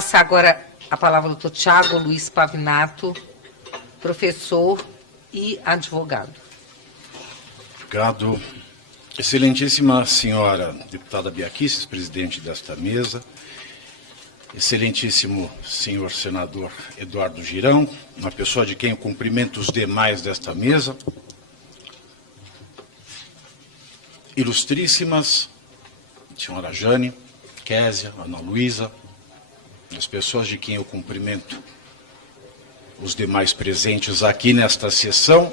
passar agora a palavra ao doutor Tiago Luiz Pavinato, professor e advogado. Obrigado. Excelentíssima senhora deputada Bia Kicis, presidente desta mesa, excelentíssimo senhor senador Eduardo Girão, uma pessoa de quem eu cumprimento os demais desta mesa, ilustríssimas senhora Jane, Késia, Ana Luísa, as pessoas de quem eu cumprimento os demais presentes aqui nesta sessão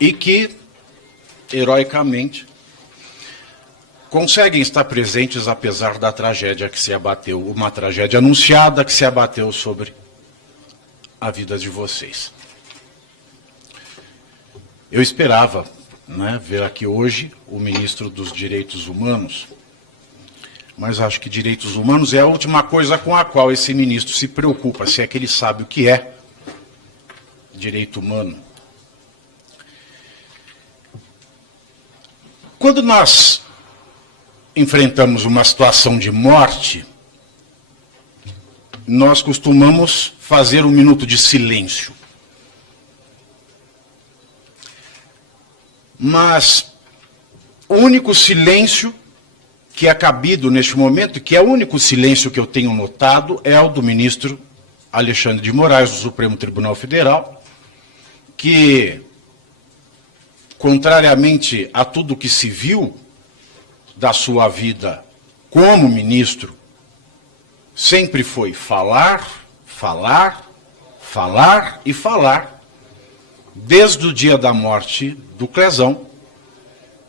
e que, heroicamente, conseguem estar presentes apesar da tragédia que se abateu, uma tragédia anunciada que se abateu sobre a vida de vocês. Eu esperava, ver aqui hoje o ministro dos Direitos Humanos, mas acho que direitos humanos é a última coisa com a qual esse ministro se preocupa, se é que ele sabe o que é direito humano. Quando nós enfrentamos uma situação de morte, nós costumamos fazer um minuto de silêncio. Mas o único silêncio que é cabido neste momento, e que é o único silêncio que eu tenho notado, é o do ministro Alexandre de Moraes, do Supremo Tribunal Federal, que, contrariamente a tudo que se viu da sua vida como ministro, sempre foi falar, falar, falar e falar. Desde o dia da morte do Clezão,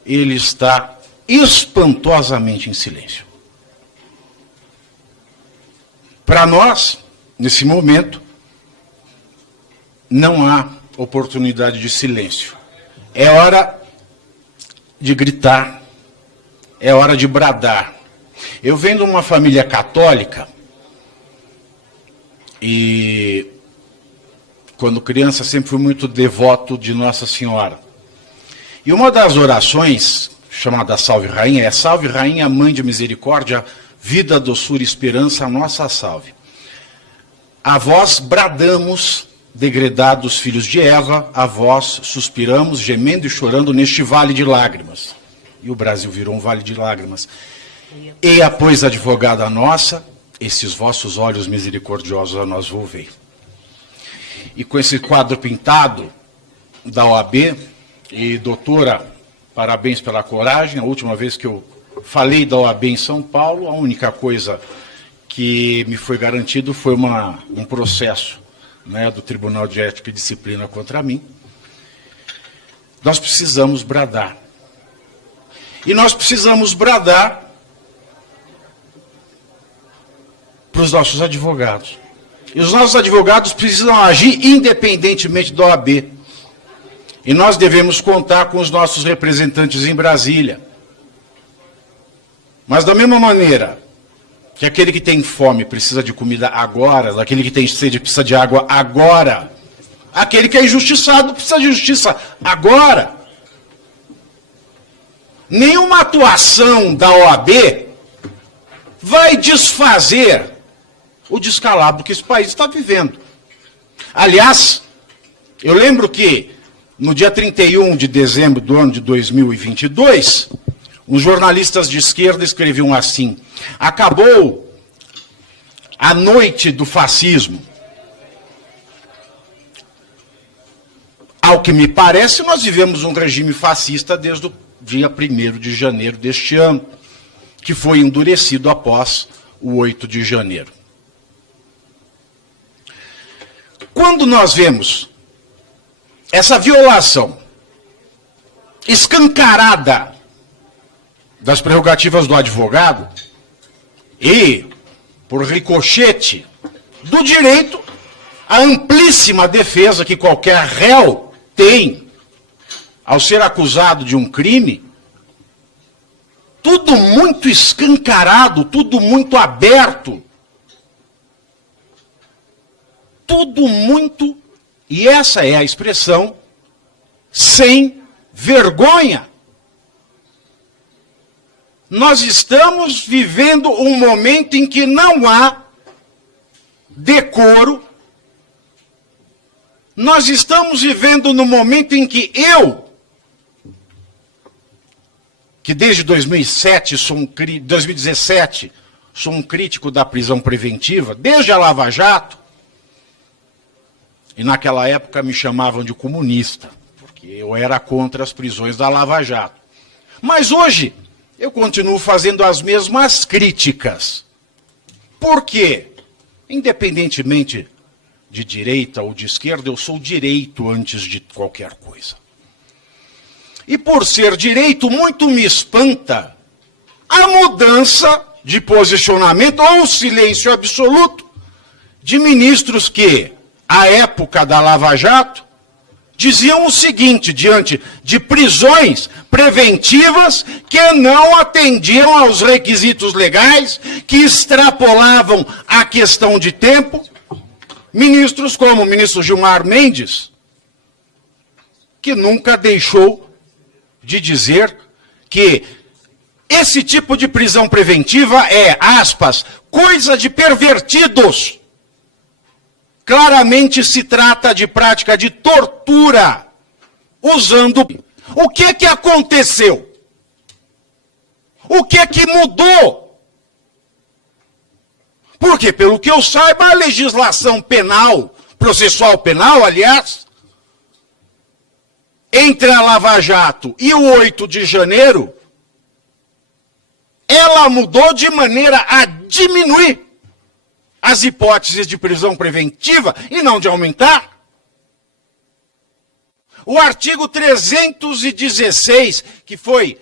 ele está espantosamente em silêncio. Para nós, nesse momento, não há oportunidade de silêncio. É hora de gritar, é hora de bradar. Eu venho de uma família católica e, quando criança, sempre fui muito devoto de Nossa Senhora. E uma das orações, chamada Salve Rainha, é Salve Rainha, Mãe de Misericórdia, vida, doçura e esperança, a nossa salve. A vós bradamos, degredados filhos de Eva, a vós suspiramos, gemendo e chorando neste vale de lágrimas. E o Brasil virou um vale de lágrimas. Eia, pois, advogada nossa, esses vossos olhos misericordiosos a nós volvei. E com esse quadro pintado da OAB, e doutora, parabéns pela coragem. A última vez que eu falei da OAB em São Paulo, a única coisa que me foi garantido foi um processo do Tribunal de Ética e Disciplina contra mim. Nós precisamos bradar. E nós precisamos bradar para os nossos advogados. E os nossos advogados precisam agir independentemente da OAB. E nós devemos contar com os nossos representantes em Brasília. Mas da mesma maneira que aquele que tem fome precisa de comida agora, aquele que tem sede precisa de água agora, aquele que é injustiçado precisa de justiça agora. Nenhuma atuação da OAB vai desfazer o descalabro que esse país está vivendo. Aliás, eu lembro que no dia 31 de dezembro do ano de 2022, uns jornalistas de esquerda escreviam assim: acabou a noite do fascismo. Ao que me parece, nós vivemos um regime fascista desde o dia 1º de janeiro deste ano, que foi endurecido após o 8 de janeiro. Quando nós vemos essa violação escancarada das prerrogativas do advogado e, por ricochete, do direito à amplíssima defesa que qualquer réu tem ao ser acusado de um crime, tudo muito escancarado, tudo muito aberto, tudo muito, e essa é a expressão, sem vergonha. Nós estamos vivendo um momento em que não há decoro. Nós estamos vivendo no momento em que que desde 2017 sou um crítico da prisão preventiva, desde a Lava Jato, e naquela época me chamavam de comunista, porque eu era contra as prisões da Lava Jato. Mas hoje eu continuo fazendo as mesmas críticas. Por quê? Independentemente de direita ou de esquerda, eu sou direito antes de qualquer coisa. E por ser direito, muito me espanta a mudança de posicionamento ou silêncio absoluto de ministros que, à época da Lava Jato, diziam o seguinte, diante de prisões preventivas que não atendiam aos requisitos legais, que extrapolavam a questão de tempo. Ministros como o ministro Gilmar Mendes, que nunca deixou de dizer que esse tipo de prisão preventiva é, aspas, coisa de pervertidos. Claramente se trata de prática de tortura, usando... O que aconteceu? O que mudou? Porque, pelo que eu saiba, a legislação penal, processual penal, aliás, entre a Lava Jato e o 8 de janeiro, ela mudou de maneira a diminuir as hipóteses de prisão preventiva e não de aumentar. O artigo 316, que foi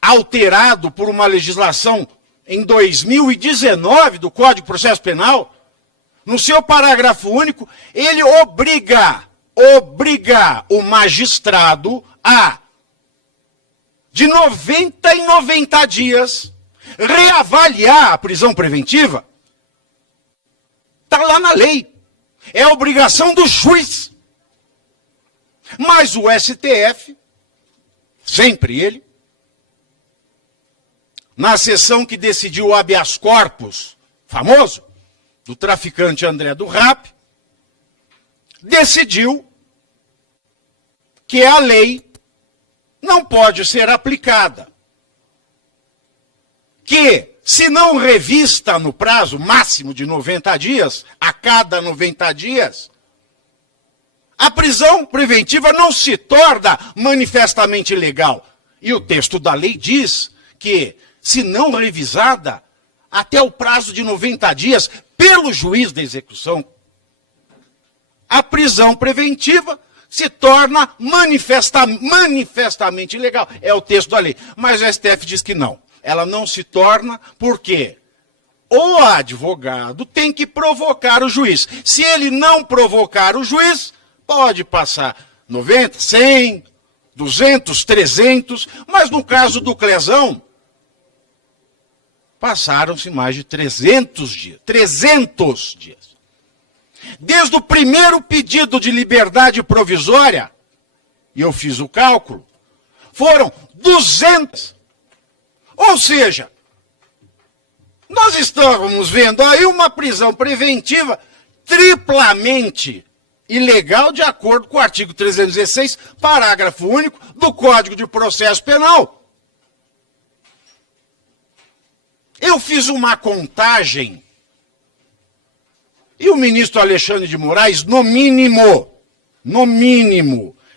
alterado por uma legislação em 2019 do Código de Processo Penal, no seu parágrafo único, ele obriga o magistrado a, de 90 em 90 dias, reavaliar a prisão preventiva. Está lá na lei. É a obrigação do juiz. Mas o STF, sempre ele, na sessão que decidiu o habeas corpus, famoso, do traficante André do Rap, decidiu que a lei não pode ser aplicada. Que, se não revista no prazo máximo de 90 dias, a cada 90 dias, a prisão preventiva não se torna manifestamente legal. E o texto da lei diz que, se não revisada, até o prazo de 90 dias, pelo juiz da execução, a prisão preventiva se torna manifestamente legal. É o texto da lei. Mas o STF diz que não. Ela não se torna porque o advogado tem que provocar o juiz. Se ele não provocar o juiz, pode passar 90, 100, 200, 300, mas no caso do Clezão, passaram-se mais de 300 dias. 300 dias. Desde o primeiro pedido de liberdade provisória, e eu fiz o cálculo, foram 200. Ou seja, nós estávamos vendo aí uma prisão preventiva triplamente ilegal de acordo com o artigo 316, parágrafo único do Código de Processo Penal. Eu fiz uma contagem e o ministro Alexandre de Moraes, no mínimo,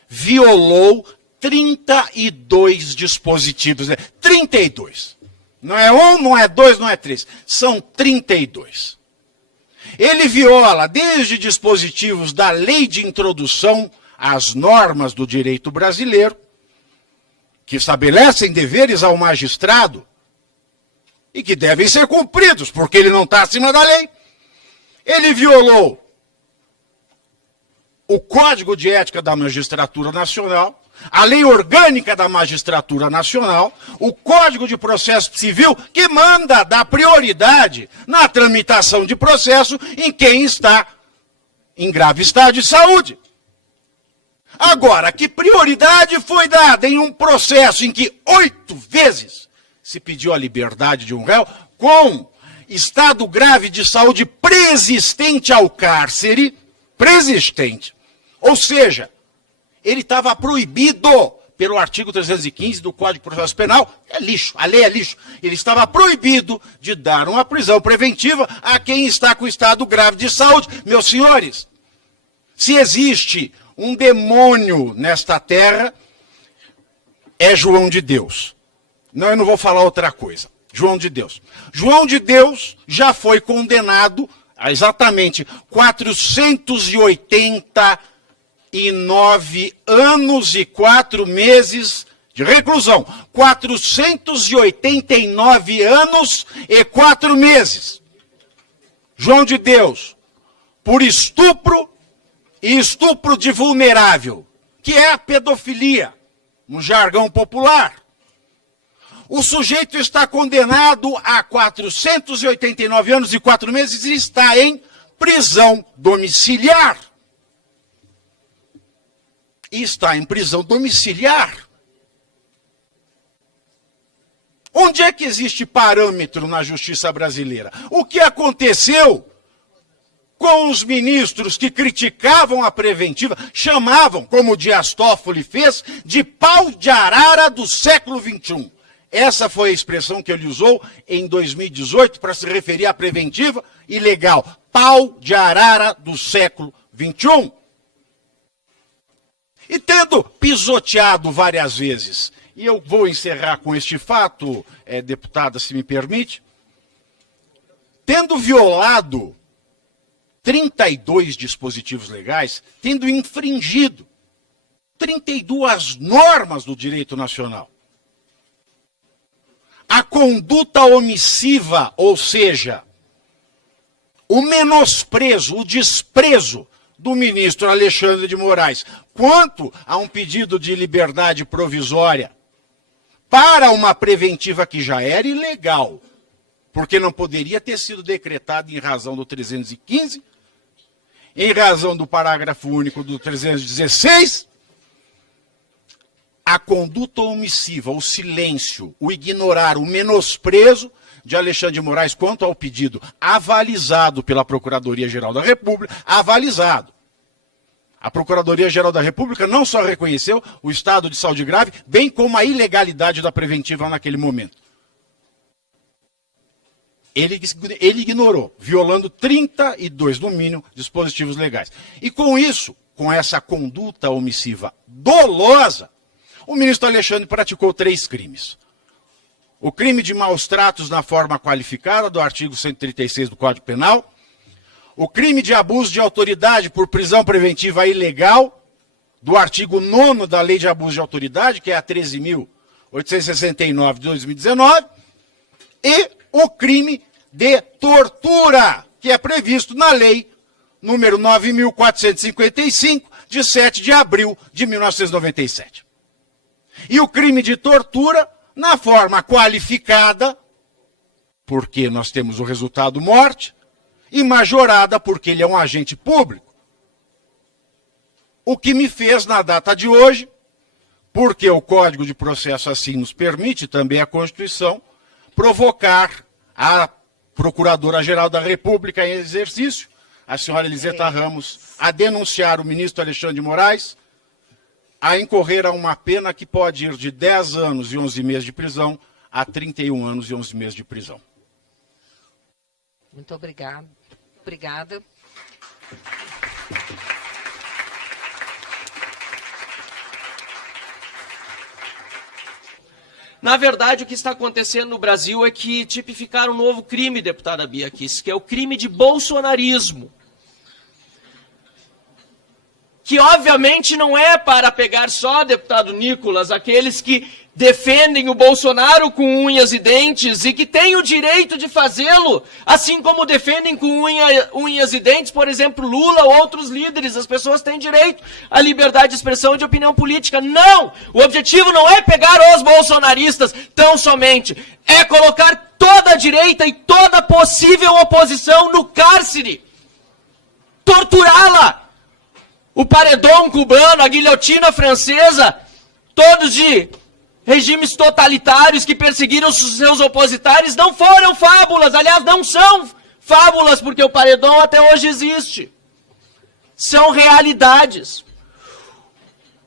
violou 32 dispositivos. 32. Não é um, não é dois, não é três. São 32. Ele viola desde dispositivos da Lei de Introdução às Normas do Direito Brasileiro, que estabelecem deveres ao magistrado e que devem ser cumpridos, porque ele não está acima da lei. Ele violou o Código de Ética da Magistratura Nacional, a Lei Orgânica da Magistratura Nacional, o Código de Processo Civil, que manda dar prioridade na tramitação de processo em quem está em grave estado de saúde. Agora, que prioridade foi dada em um processo em que 8 vezes se pediu a liberdade de um réu com estado grave de saúde preexistente ao cárcere, preexistente. Ou seja, ele estava proibido pelo artigo 315 do Código de Processo Penal, é lixo, a lei é lixo. Ele estava proibido de dar uma prisão preventiva a quem está com estado grave de saúde. Meus senhores, se existe um demônio nesta terra, é João de Deus. Não, eu não vou falar outra coisa. João de Deus. João de Deus já foi condenado a exatamente 489 anos e 4 meses de reclusão. 489 anos e 4 meses. João de Deus, por estupro e estupro de vulnerável, que é a pedofilia, no jargão popular. O sujeito está condenado a 489 anos e 4 meses e está em prisão domiciliar. E está em prisão domiciliar. Onde é que existe parâmetro na justiça brasileira? O que aconteceu com os ministros que criticavam a preventiva, chamavam, como o Dias Toffoli fez, de pau de arara do século XXI. Essa foi a expressão que ele usou em 2018 para se referir à preventiva ilegal. Pau de arara do século XXI. E tendo pisoteado várias vezes, e eu vou encerrar com este fato, deputada, se me permite, tendo violado 32 dispositivos legais, tendo infringido 32 normas do direito nacional. A conduta omissiva, ou seja, o menosprezo, o desprezo do ministro Alexandre de Moraes quanto a um pedido de liberdade provisória para uma preventiva que já era ilegal, porque não poderia ter sido decretada em razão do 315, em razão do parágrafo único do 316, a conduta omissiva, o silêncio, o ignorar, o menosprezo de Alexandre de Moraes quanto ao pedido avalizado pela Procuradoria-Geral da República, avalizado. A Procuradoria-Geral da República não só reconheceu o estado de saúde grave, bem como a ilegalidade da preventiva naquele momento. Ele ignorou, violando 32, no mínimo, dispositivos legais. E com isso, com essa conduta omissiva dolosa, o ministro Alexandre praticou 3 crimes. O crime de maus tratos na forma qualificada, do artigo 136 do Código Penal. O crime de abuso de autoridade por prisão preventiva ilegal, do artigo 9º da Lei de Abuso de Autoridade, que é a 13.869 de 2019. E o crime de tortura, que é previsto na Lei número 9.455, de 7 de abril de 1997. E o crime de tortura, na forma qualificada, porque nós temos o resultado morte, e majorada, porque ele é um agente público. O que me fez, na data de hoje, porque o Código de Processo assim nos permite, também a Constituição, provocar a Procuradora-Geral da República em exercício, a senhora Eliseta Ramos, a denunciar o ministro Alexandre de Moraes, a incorrer a uma pena que pode ir de 10 anos e 11 meses de prisão a 31 anos e 11 meses de prisão. Muito obrigado. Obrigada. Na verdade, o que está acontecendo no Brasil é que tipificaram um novo crime, deputada Bia Kicis, que é o crime de bolsonarismo. Que obviamente não é para pegar só, deputado Nicolas, aqueles que defendem o Bolsonaro com unhas e dentes e que têm o direito de fazê-lo, assim como defendem com unhas e dentes, por exemplo, Lula ou outros líderes. As pessoas têm direito à liberdade de expressão e de opinião política. Não! O objetivo não é pegar os bolsonaristas tão somente, é colocar toda a direita e toda possível oposição no cárcere. Torturá-la! O paredão cubano, a guilhotina francesa, todos de regimes totalitários que perseguiram seus opositários não foram fábulas, aliás, não são fábulas, porque o paredão até hoje existe. São realidades.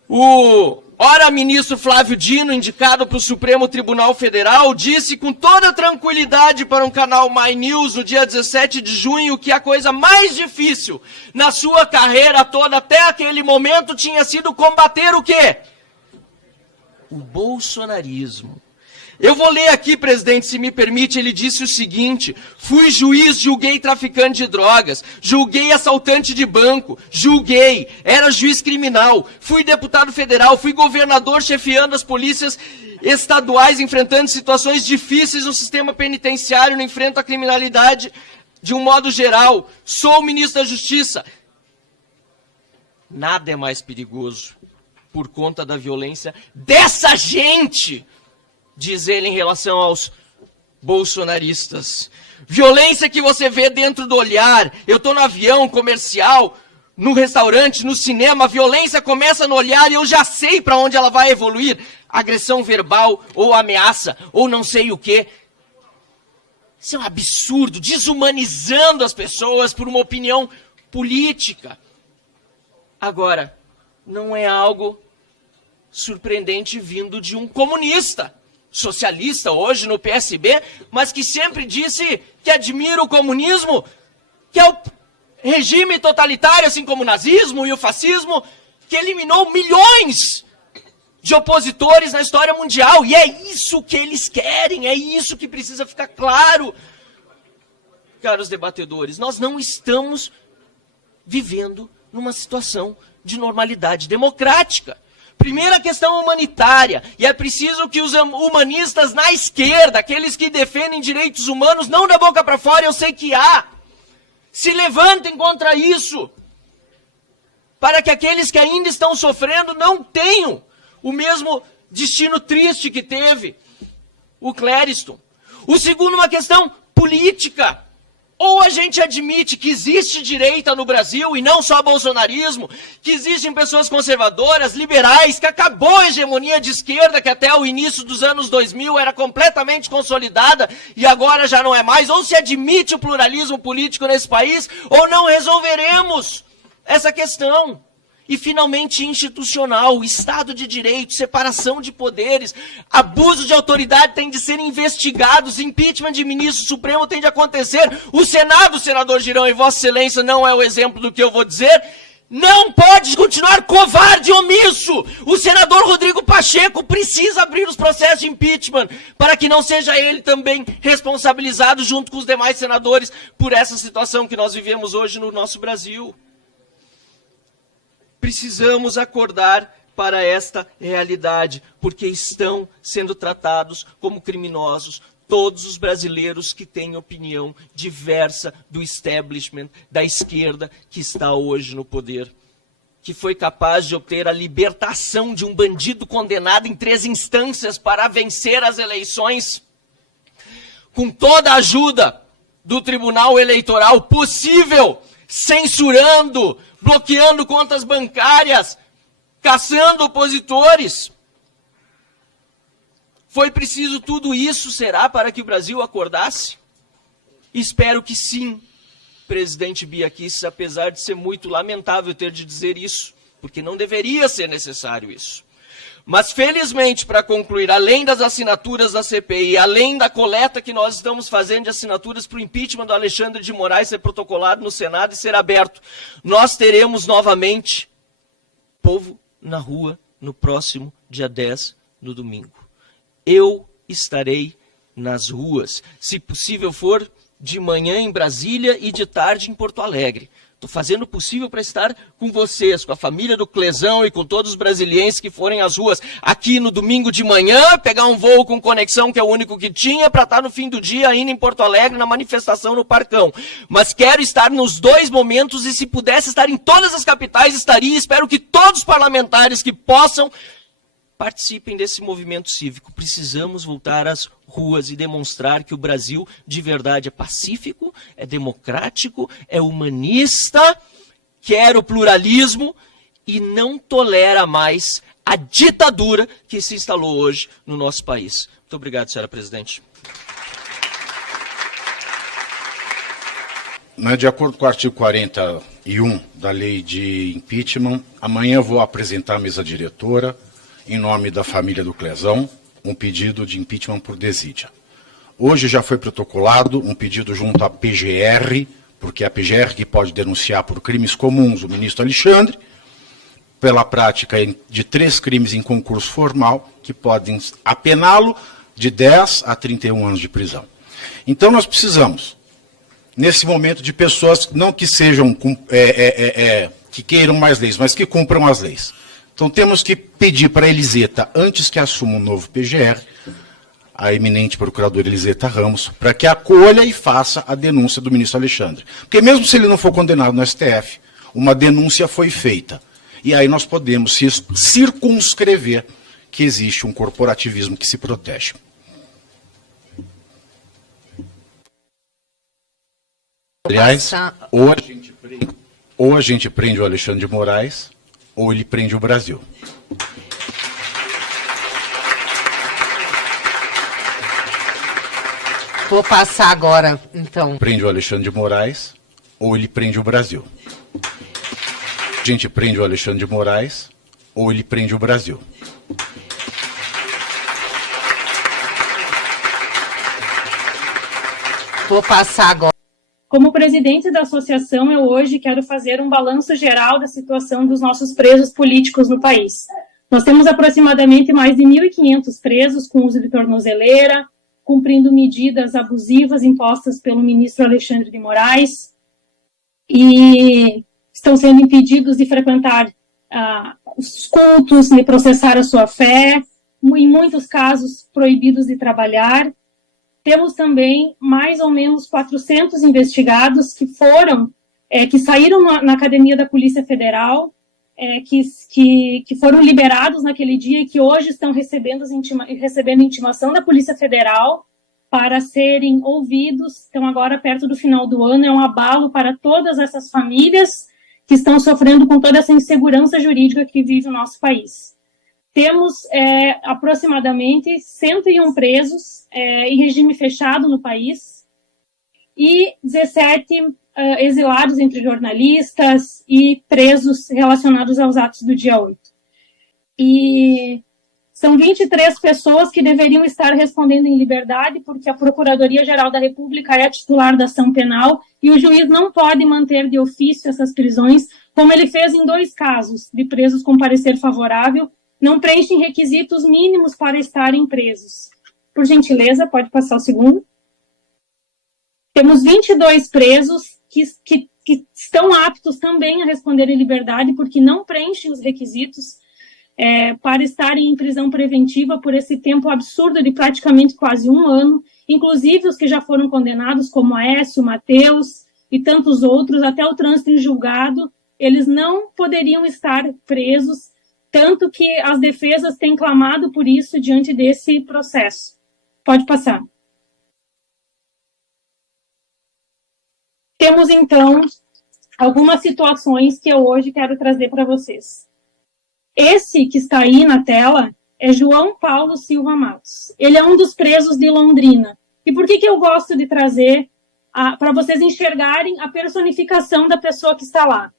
O ora ministro Flávio Dino, indicado para o Supremo Tribunal Federal, disse com toda tranquilidade para um canal My News no dia 17 de junho que a coisa mais difícil na sua carreira toda até aquele momento tinha sido combater o quê? O bolsonarismo. Eu vou ler aqui, presidente, se me permite, ele disse o seguinte: fui juiz, julguei traficante de drogas, julguei assaltante de banco, julguei, era juiz criminal, fui deputado federal, fui governador chefiando as polícias estaduais, enfrentando situações difíceis no sistema penitenciário, no enfrento à criminalidade de um modo geral, sou o ministro da Justiça. Nada é mais perigoso por conta da violência dessa gente, diz ele em relação aos bolsonaristas. Violência que você vê dentro do olhar. Eu estou no avião comercial, no restaurante, no cinema, a violência começa no olhar e eu já sei para onde ela vai evoluir. Agressão verbal, ou ameaça, ou não sei o quê. Isso é um absurdo, desumanizando as pessoas por uma opinião política. Agora, não é algo surpreendente vindo de um comunista, socialista hoje no PSB, mas que sempre disse que admira o comunismo, que é o regime totalitário, assim como o nazismo e o fascismo, que eliminou milhões de opositores na história mundial. E é isso que eles querem, é isso que precisa ficar claro. Caros debatedores, nós não estamos vivendo numa situação de normalidade democrática. Primeira questão humanitária, e é preciso que os humanistas na esquerda, aqueles que defendem direitos humanos, não da boca para fora, eu sei que há, se levantem contra isso, para que aqueles que ainda estão sofrendo não tenham o mesmo destino triste que teve o Clériston. O segundo, uma questão política. Ou a gente admite que existe direita no Brasil, e não só bolsonarismo, que existem pessoas conservadoras, liberais, que acabou a hegemonia de esquerda, que até o início dos anos 2000 era completamente consolidada, e agora já não é mais. Ou se admite o pluralismo político nesse país, ou não resolveremos essa questão. E, finalmente, institucional, Estado de Direito, separação de poderes, abuso de autoridade tem de ser investigados, impeachment de ministro supremo tem de acontecer. O Senado, senador Girão, e Vossa Excelência não é o exemplo do que eu vou dizer, não pode continuar covarde e omisso. O senador Rodrigo Pacheco precisa abrir os processos de impeachment para que não seja ele também responsabilizado junto com os demais senadores por essa situação que nós vivemos hoje no nosso Brasil. Precisamos acordar para esta realidade, porque estão sendo tratados como criminosos todos os brasileiros que têm opinião diversa do establishment, da esquerda que está hoje no poder, que foi capaz de obter a libertação de um bandido condenado em 3 instâncias para vencer as eleições, com toda a ajuda do Tribunal Eleitoral possível, censurando, bloqueando contas bancárias, caçando opositores. Foi preciso tudo isso, será, para que o Brasil acordasse? Espero que sim, presidente Bia Kicis, apesar de ser muito lamentável ter de dizer isso, porque não deveria ser necessário isso. Mas, felizmente, para concluir, além das assinaturas da CPI, além da coleta que nós estamos fazendo de assinaturas para o impeachment do Alexandre de Moraes ser protocolado no Senado e ser aberto, nós teremos novamente povo na rua no próximo dia 10, no domingo. Eu estarei nas ruas, se possível for, de manhã em Brasília e de tarde em Porto Alegre. Estou fazendo o possível para estar com vocês, com a família do Clezão e com todos os brasileiros que forem às ruas aqui no domingo de manhã, pegar um voo com conexão, que é o único que tinha, para estar no fim do dia ainda em Porto Alegre, na manifestação no Parcão. Mas quero estar nos 2 momentos e se pudesse estar em todas as capitais, estaria. Espero que todos os parlamentares que possam participem desse movimento cívico. Precisamos voltar às ruas e demonstrar que o Brasil de verdade é pacífico, é democrático, é humanista, quer o pluralismo e não tolera mais a ditadura que se instalou hoje no nosso país. Muito obrigado, senhora presidente. De acordo com o artigo 41 da lei de impeachment, amanhã eu vou apresentar à mesa diretora, em nome da família do Clezão, um pedido de impeachment por desídia. Hoje já foi protocolado um pedido junto à PGR, porque é a PGR que pode denunciar por crimes comuns o ministro Alexandre, pela prática de 3 crimes em concurso formal, que podem apená-lo de 10 a 31 anos de prisão. Então nós precisamos, nesse momento, de pessoas não que sejam, que queiram mais leis, mas que cumpram as leis. Então temos que pedir para a Eliseta, antes que assuma um novo PGR, a eminente procuradora Eliseta Ramos, para que acolha e faça a denúncia do ministro Alexandre. Porque mesmo se ele não for condenado no STF, uma denúncia foi feita. E aí nós podemos circunscrever que existe um corporativismo que se protege. Aliás, ou a gente prende o Alexandre de Moraes, ou ele prende o Brasil. Vou passar agora, então. Prende o Alexandre de Moraes, ou ele prende o Brasil. A gente prende o Alexandre de Moraes, ou ele prende o Brasil. Vou passar agora. Como presidente da associação, eu hoje quero fazer um balanço geral da situação dos nossos presos políticos no país. Nós temos aproximadamente mais de 1.500 presos com uso de tornozeleira, cumprindo medidas abusivas impostas pelo ministro Alexandre de Moraes, e estão sendo impedidos de frequentar os cultos, de processar a sua fé, em muitos casos proibidos de trabalhar. Temos também mais ou menos 400 investigados que saíram na academia da Polícia Federal, que foram liberados naquele dia e que hoje estão recebendo intimação da Polícia Federal para serem ouvidos. Então, agora, perto do final do ano, é um abalo para todas essas famílias que estão sofrendo com toda essa insegurança jurídica que vive o nosso país. Temos aproximadamente 101 presos em regime fechado no país e 17 exilados entre jornalistas e presos relacionados aos atos do dia 8. E são 23 pessoas que deveriam estar respondendo em liberdade, porque a Procuradoria-Geral da República é a titular da ação penal e o juiz não pode manter de ofício essas prisões, como ele fez em 2 casos de presos com parecer favorável, não preenchem requisitos mínimos para estarem presos. Por gentileza, pode passar o segundo. Temos 22 presos que estão aptos também a responder em liberdade, porque não preenchem os requisitos para estarem em prisão preventiva por esse tempo absurdo de praticamente quase 1 ano, inclusive os que já foram condenados, como Aécio, Mateus e tantos outros, até o trânsito em julgado, eles não poderiam estar presos, tanto que as defesas têm clamado por isso diante desse processo. Pode passar. Temos, então, algumas situações que eu hoje quero trazer para vocês. Esse que está aí na tela é João Paulo Silva Matos. Ele é um dos presos de Londrina. E por que eu gosto de trazer para vocês enxergarem a personificação da pessoa que está lá?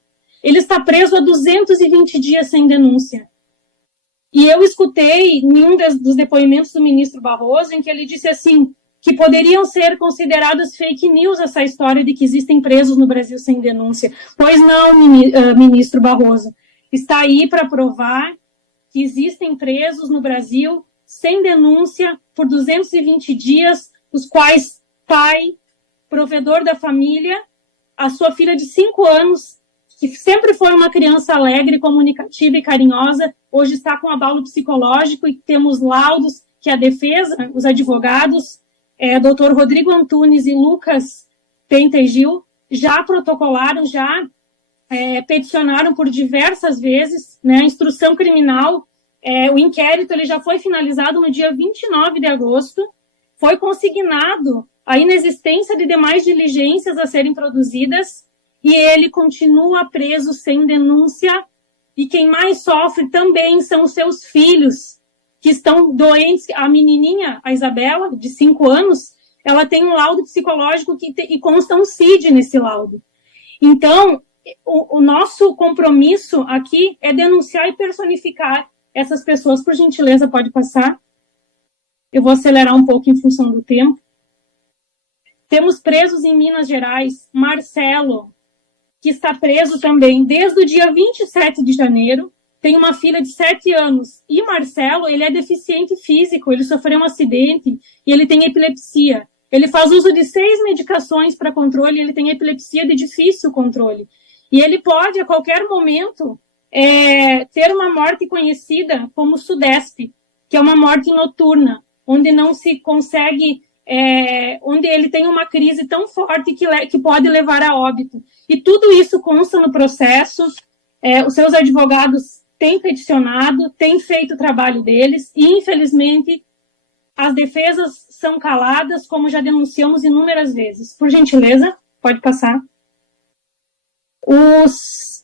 Ele está preso há 220 dias sem denúncia. E eu escutei em um dos depoimentos do ministro Barroso, em que ele disse assim, que poderiam ser consideradas fake news essa história de que existem presos no Brasil sem denúncia. Pois não, ministro Barroso. Está aí para provar que existem presos no Brasil sem denúncia por 220 dias, os quais pai, provedor da família, a sua filha de 5 anos, que sempre foi uma criança alegre, comunicativa e carinhosa, hoje está com abalo psicológico e temos laudos que a defesa, os advogados, Dr. Rodrigo Antunes e Lucas Pentegil, já protocolaram, já peticionaram por diversas vezes, né, a instrução criminal, o inquérito ele já foi finalizado no dia 29 de agosto, foi consignado a inexistência de demais diligências a serem produzidas, e ele continua preso sem denúncia E quem mais sofre também são os seus filhos, que estão doentes. A menininha, a Isabela, de 5 anos, ela tem um laudo psicológico e consta um CID nesse laudo. Então, o nosso compromisso aqui é denunciar e personificar essas pessoas. Por gentileza, pode passar. Eu vou acelerar um pouco em função do tempo. Temos presos em Minas Gerais, Marcelo, que está preso também desde o dia 27 de janeiro, tem uma filha de 7 anos. E Marcelo, ele é deficiente físico, ele sofreu um acidente e ele tem epilepsia. Ele faz uso de 6 medicações para controle, ele tem epilepsia de difícil controle. E ele pode, a qualquer momento, ter uma morte conhecida como SUDESP, que é uma morte noturna, onde não se consegue, onde ele tem uma crise tão forte que pode levar a óbito. E tudo isso consta no processo, os seus advogados têm peticionado, têm feito o trabalho deles, e, infelizmente, as defesas são caladas, como já denunciamos inúmeras vezes. Por gentileza, pode passar.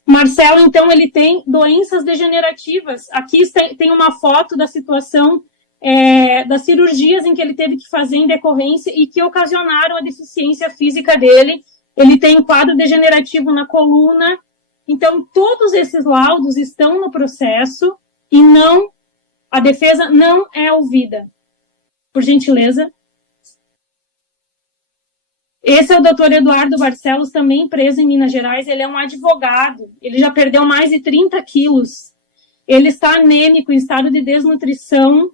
Marcelo, então, ele tem doenças degenerativas. Aqui tem uma foto da situação das cirurgias em que ele teve que fazer em decorrência e que ocasionaram a deficiência física dele. Ele tem um quadro degenerativo na coluna. Então, todos esses laudos estão no processo e a defesa não é ouvida. Por gentileza. Esse é o doutor Eduardo Barcelos, também preso em Minas Gerais. Ele é um advogado. Ele já perdeu mais de 30 quilos. Ele está anêmico, em estado de desnutrição.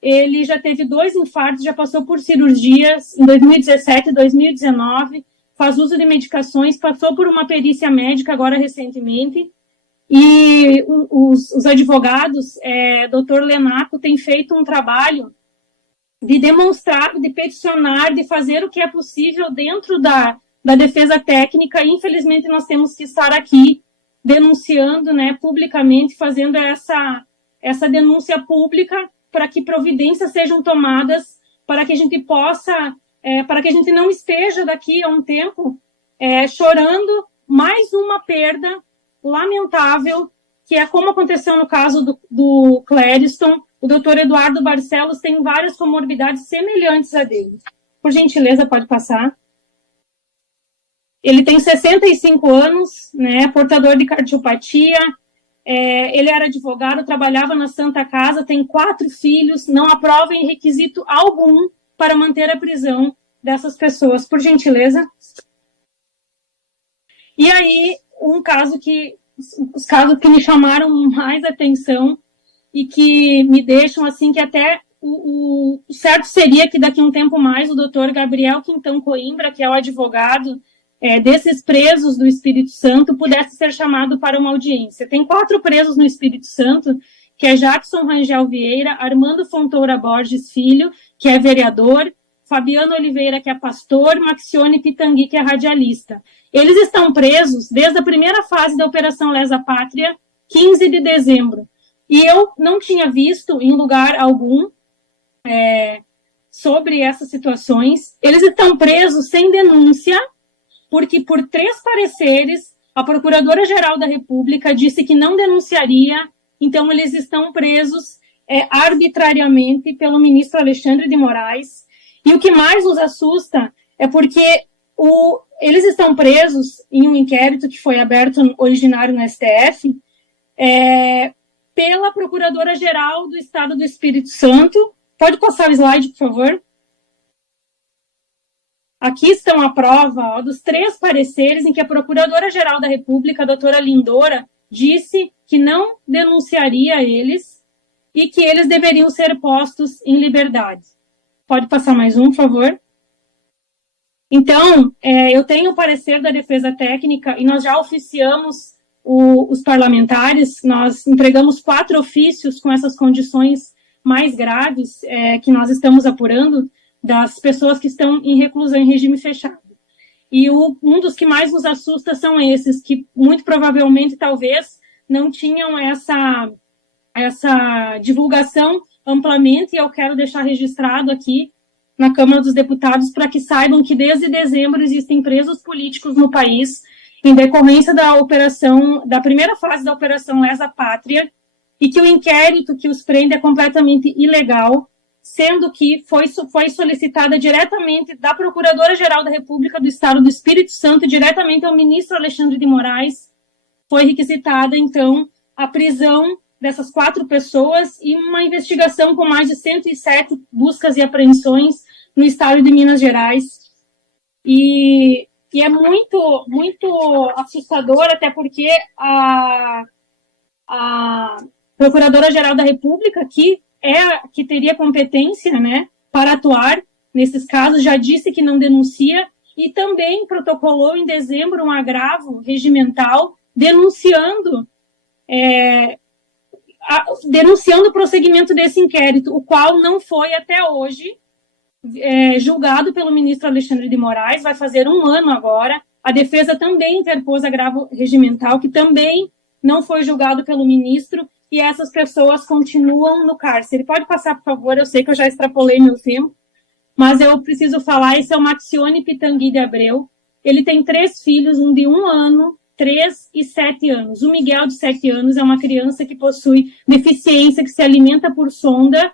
Ele já teve 2 infartos, já passou por cirurgias em 2017 e 2019. Faz uso de medicações, passou por uma perícia médica agora recentemente. E os advogados, doutor Lenaco, tem feito um trabalho de demonstrar, de peticionar, de fazer o que é possível dentro da defesa técnica. Infelizmente, nós temos que estar aqui denunciando, né, publicamente, fazendo essa denúncia pública para que providências sejam tomadas, para que a gente possa, para que a gente não esteja daqui a um tempo chorando mais uma perda lamentável, que é como aconteceu no caso do Clériston. O doutor Eduardo Barcelos tem várias comorbidades semelhantes a dele. Por gentileza, pode passar. Ele tem 65 anos, né, portador de cardiopatia, ele era advogado, trabalhava na Santa Casa, tem 4 filhos, não aprova em requisito algum para manter a prisão dessas pessoas. Por gentileza. E aí, os casos que me chamaram mais atenção e que me deixam assim que até o certo seria que daqui a um tempo mais o doutor Gabriel Quintão Coimbra, que é o advogado desses presos do Espírito Santo, pudesse ser chamado para uma audiência. Tem 4 presos no Espírito Santo, que é Jackson Rangel Vieira, Armando Fontoura Borges Filho, que é vereador, Fabiano Oliveira, que é pastor, Maxione Pitangui, que é radialista. Eles estão presos desde a primeira fase da Operação Lesa Pátria, 15 de dezembro. E eu não tinha visto em lugar algum sobre essas situações. Eles estão presos sem denúncia, porque por 3 pareceres, a Procuradora-Geral da República disse que não denunciaria, então eles estão presos arbitrariamente pelo ministro Alexandre de Moraes. E o que mais nos assusta é porque eles estão presos em um inquérito que foi aberto originário no STF, pela Procuradora-Geral do Estado do Espírito Santo. Pode passar o slide, por favor? Aqui estão a prova dos 3 pareceres em que a Procuradora-Geral da República, a doutora Lindora, disse que não denunciaria eles e que eles deveriam ser postos em liberdade. Pode passar mais um, por favor? Então, eu tenho o parecer da defesa técnica e nós já oficiamos os parlamentares, nós entregamos 4 ofícios com essas condições mais graves que nós estamos apurando das pessoas que estão em reclusão em regime fechado. E um dos que mais nos assusta são esses, que muito provavelmente, talvez, não tinham essa divulgação amplamente, e eu quero deixar registrado aqui na Câmara dos Deputados para que saibam que desde dezembro existem presos políticos no país. em decorrência da primeira fase da Operação Lesa Pátria, e que o inquérito que os prende é completamente ilegal, sendo que foi solicitada diretamente da Procuradora-Geral da República do Estado do Espírito Santo, diretamente ao ministro Alexandre de Moraes. Foi requisitada, então, a prisão dessas 4 pessoas e uma investigação com mais de 107 buscas e apreensões no estado de Minas Gerais. E é muito, muito assustador, até porque a Procuradora-Geral da República, que teria competência, né, para atuar nesses casos, já disse que não denuncia, e também protocolou em dezembro um agravo regimental denunciando o prosseguimento desse inquérito, o qual não foi até hoje julgado pelo ministro Alexandre de Moraes. Vai fazer 1 ano agora. A defesa também interpôs agravo regimental, que também não foi julgado pelo ministro, e essas pessoas continuam no cárcere. Pode passar, por favor, eu sei que eu já extrapolei meu tempo, mas eu preciso falar. Esse é o Maxione Pitangui de Abreu. Ele tem 3 filhos, um de 1 ano, 3 e 7 anos. O Miguel, de 7 anos, é uma criança que possui deficiência, que se alimenta por sonda,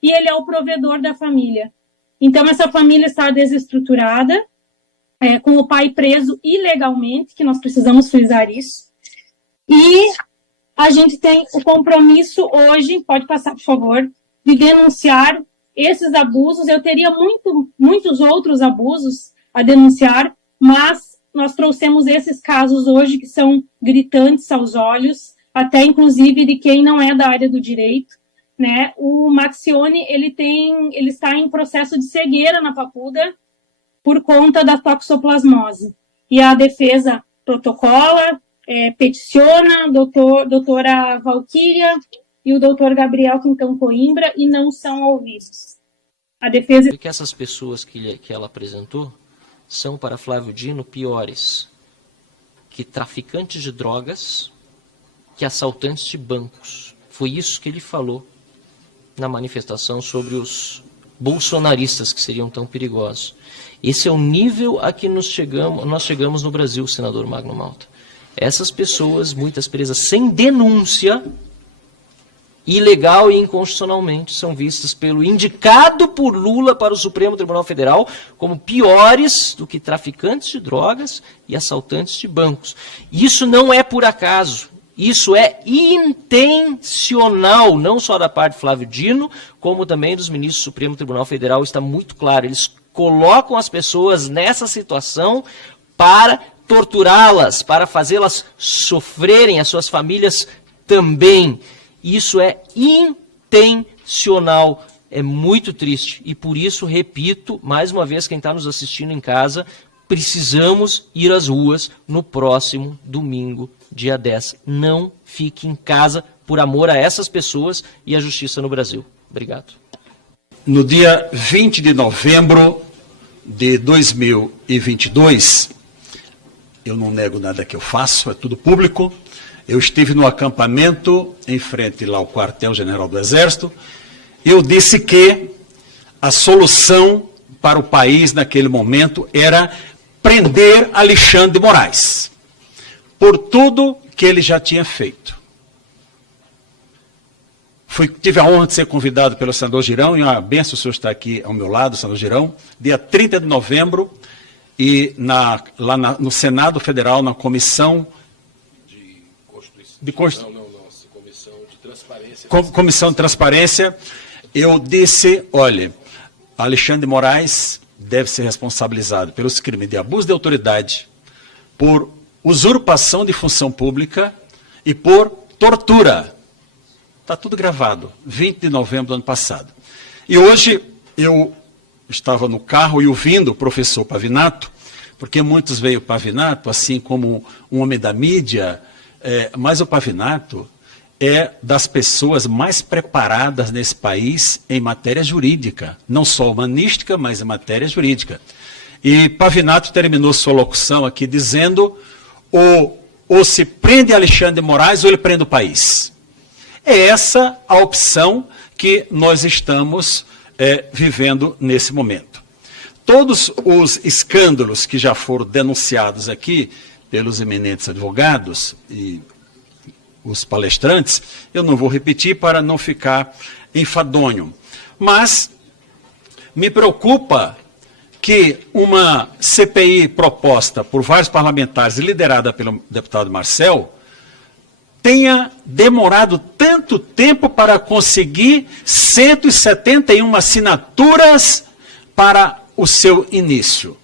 e ele é o provedor da família. Então, essa família está desestruturada, com o pai preso ilegalmente, que nós precisamos frisar isso. E a gente tem o compromisso hoje, pode passar, por favor, de denunciar esses abusos. Eu teria muitos outros abusos a denunciar, mas nós trouxemos esses casos hoje que são gritantes aos olhos, até inclusive de quem não é da área do direito, né? O Maxione, ele está em processo de cegueira na Papuda por conta da toxoplasmose. E a defesa protocola, peticiona, doutora Valquíria e o doutor Gabriel Quintão Coimbra, e não são ouvidos. A defesa... Que essas pessoas que ela apresentou são, para Flávio Dino, piores que traficantes de drogas, que assaltantes de bancos. Foi isso que ele falou na manifestação sobre os bolsonaristas, que seriam tão perigosos. Esse é o nível a que nós chegamos no Brasil, senador Magno Malta. Essas pessoas, muitas presas sem denúncia, ilegal e inconstitucionalmente, são vistas indicado por Lula para o Supremo Tribunal Federal como piores do que traficantes de drogas e assaltantes de bancos. Isso não é por acaso. Isso é intencional, não só da parte de Flávio Dino, como também dos ministros do Supremo Tribunal Federal. Está muito claro. Eles colocam as pessoas nessa situação para torturá-las, para fazê-las sofrerem, as suas famílias também. Isso é intencional, é muito triste. E por isso, repito, mais uma vez, quem está nos assistindo em casa, precisamos ir às ruas no próximo domingo, dia 10. Não fique em casa por amor a essas pessoas e à justiça no Brasil. Obrigado. No dia 20 de novembro de 2022, eu não nego nada que eu faço, é tudo público. Eu estive no acampamento, em frente lá ao quartel-general do Exército, e eu disse que a solução para o país naquele momento era prender Alexandre de Moraes, por tudo que ele já tinha feito. Tive a honra de ser convidado pelo senador Girão, e uma benção o senhor estar aqui ao meu lado, senador Girão, dia 30 de novembro, e no Senado Federal, na Comissão Comissão de Transparência, eu disse, olha, Alexandre de Moraes deve ser responsabilizado pelos crimes de abuso de autoridade, por usurpação de função pública e por tortura. Está tudo gravado, 20 de novembro do ano passado. E hoje eu estava no carro e ouvindo o professor Pavinato, porque muitos veem o Pavinato assim como um homem da mídia, mas o Pavinato é das pessoas mais preparadas nesse país em matéria jurídica, não só humanística, mas em matéria jurídica. E Pavinato terminou sua locução aqui dizendo, ou se prende Alexandre de Moraes ou ele prende o país. É essa a opção que nós estamos vivendo nesse momento. Todos os escândalos que já foram denunciados aqui pelos eminentes advogados e os palestrantes, eu não vou repetir para não ficar enfadonho. Mas me preocupa que uma CPI proposta por vários parlamentares e liderada pelo deputado Marcel tenha demorado tanto tempo para conseguir 171 assinaturas para o seu início.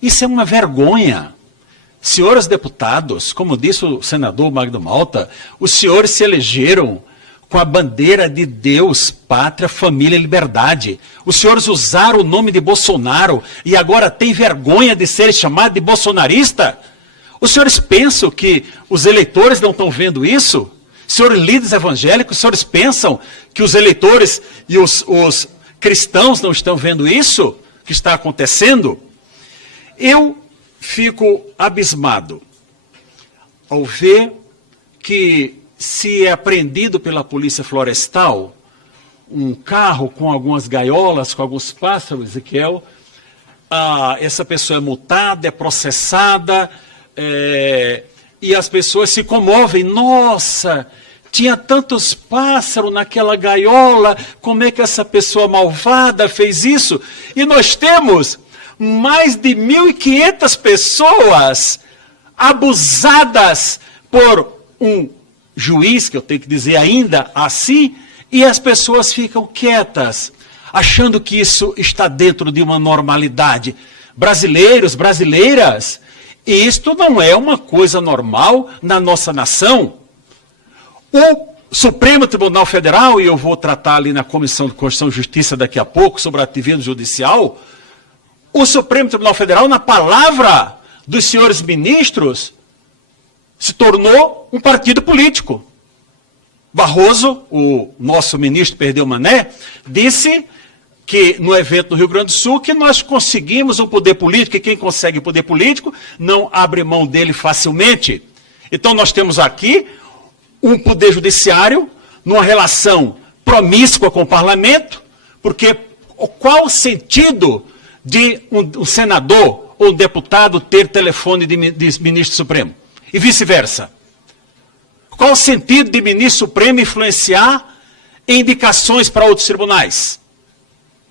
Isso é uma vergonha. Senhores deputados, como disse o senador Magno Malta, os senhores se elegeram com a bandeira de Deus, pátria, família e liberdade. Os senhores usaram o nome de Bolsonaro e agora têm vergonha de ser chamado de bolsonarista? Os senhores pensam que os eleitores não estão vendo isso? Senhores líderes evangélicos, os senhores pensam que os eleitores e os cristãos não estão vendo isso que está acontecendo? Eu fico abismado ao ver que se é apreendido pela polícia florestal um carro com algumas gaiolas, com alguns pássaros, Ezequiel, essa pessoa é multada, é processada, e as pessoas se comovem. Nossa, tinha tantos pássaros naquela gaiola, como é que essa pessoa malvada fez isso? E nós temos mais de 1.500 pessoas abusadas por um juiz, que eu tenho que dizer ainda assim, e as pessoas ficam quietas, achando que isso está dentro de uma normalidade. Brasileiros, brasileiras, isto não é uma coisa normal na nossa nação. O Supremo Tribunal Federal, e eu vou tratar ali na Comissão de Constituição e Justiça daqui a pouco sobre o ativismo judicial, o Supremo Tribunal Federal, na palavra dos senhores ministros, se tornou um partido político. Barroso, o nosso ministro Perdeu Mané, disse que no evento no Rio Grande do Sul que nós conseguimos um poder político, e quem consegue poder político não abre mão dele facilmente. Então nós temos aqui um poder judiciário numa relação promíscua com o parlamento, porque qual o sentido de um senador ou um deputado ter telefone de ministro supremo? E vice-versa. Qual o sentido de ministro supremo influenciar em indicações para outros tribunais?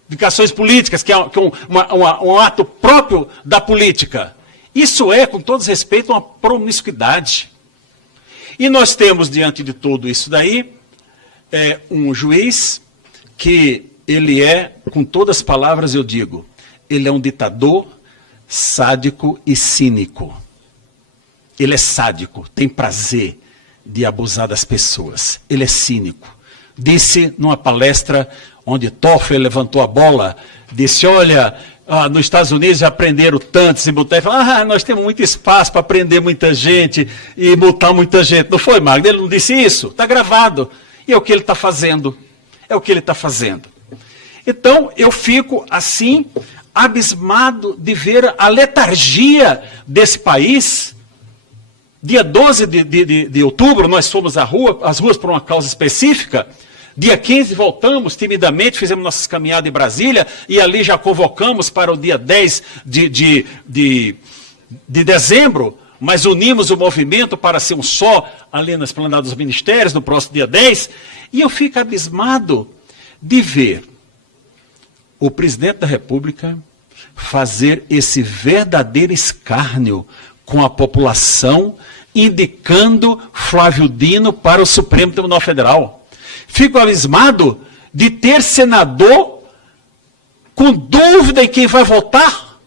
Indicações políticas, que é um ato próprio da política. Isso é, com todo respeito, uma promiscuidade. E nós temos, diante de tudo isso daí, um juiz que ele é, com todas as palavras eu digo, ele é um ditador, sádico e cínico. Ele é sádico, tem prazer de abusar das pessoas. Ele é cínico. Disse numa palestra onde Toffler levantou a bola, disse, olha, nos Estados Unidos já prenderam tantos e multaram. Nós temos muito espaço para prender muita gente e multar muita gente. Não foi, Magno? Ele não disse isso? Está gravado. E é o que ele está fazendo. É o que ele está fazendo. Então, eu fico assim, abismado de ver a letargia desse país. Dia 12 de outubro, nós fomos às ruas por uma causa específica. Dia 15 voltamos timidamente, fizemos nossas caminhadas em Brasília e ali já convocamos para o dia 10 de dezembro, mas unimos o movimento para ser um só ali na Esplanada dos Ministérios, no próximo dia 10. E eu fico abismado de ver o presidente da República fazer esse verdadeiro escárnio com a população, indicando Flávio Dino para o Supremo Tribunal Federal. Fico abismado de ter senador com dúvida em quem vai votar.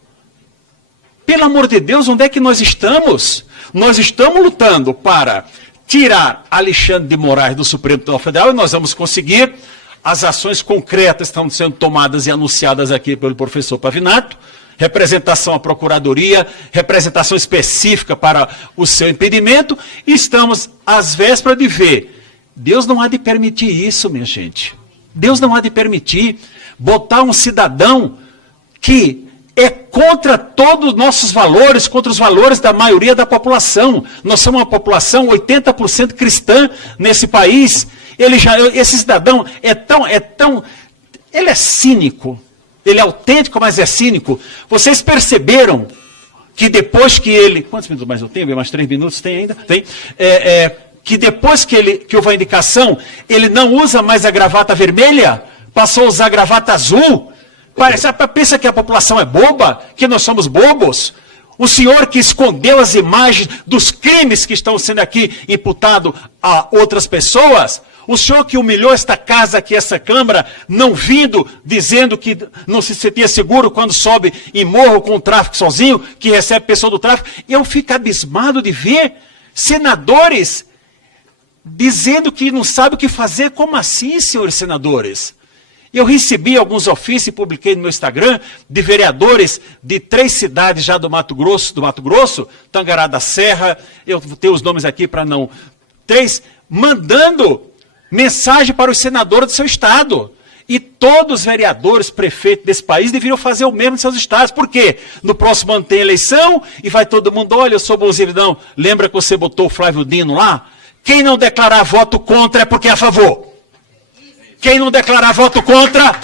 Pelo amor de Deus, onde é que nós estamos? Nós estamos lutando para tirar Alexandre de Moraes do Supremo Tribunal Federal e nós vamos conseguir. As ações concretas estão sendo tomadas e anunciadas aqui pelo professor Pavinato. Representação à Procuradoria, representação específica para o seu impedimento. E estamos às vésperas de ver. Deus não há de permitir isso, minha gente. Deus não há de permitir botar um cidadão que é contra todos os nossos valores, contra os valores da maioria da população. Nós somos uma população 80% cristã nesse país. Esse cidadão ele é cínico. Ele é autêntico, mas é cínico. Vocês perceberam que depois que ele... Quantos minutos mais eu tenho? Mais 3 minutos tem ainda? Tem. Que depois que houve a indicação, ele não usa mais a gravata vermelha, passou a usar a gravata azul. Pensa que a população é boba? Que nós somos bobos? O senhor que escondeu as imagens dos crimes que estão sendo aqui imputados a outras pessoas, o senhor que humilhou esta casa aqui, essa Câmara, não vindo, dizendo que não se sentia seguro quando sobe em morro com o tráfico sozinho, que recebe pessoa do tráfico. Eu fico abismado de ver senadores dizendo que não sabe o que fazer. Como assim, senhores senadores? Eu recebi alguns ofícios e publiquei no meu Instagram de vereadores de 3 cidades já do Mato Grosso, Tangará da Serra, eu tenho os nomes aqui para não... 3, mandando mensagem para os senadores do seu estado. E todos os vereadores, prefeitos desse país deveriam fazer o mesmo em seus estados. Por quê? No próximo ano tem eleição e vai todo mundo, olha, eu sou bonzinho, não. Lembra que você botou o Flávio Dino lá? Quem não declarar voto contra é porque é a favor. Quem não declarar voto contra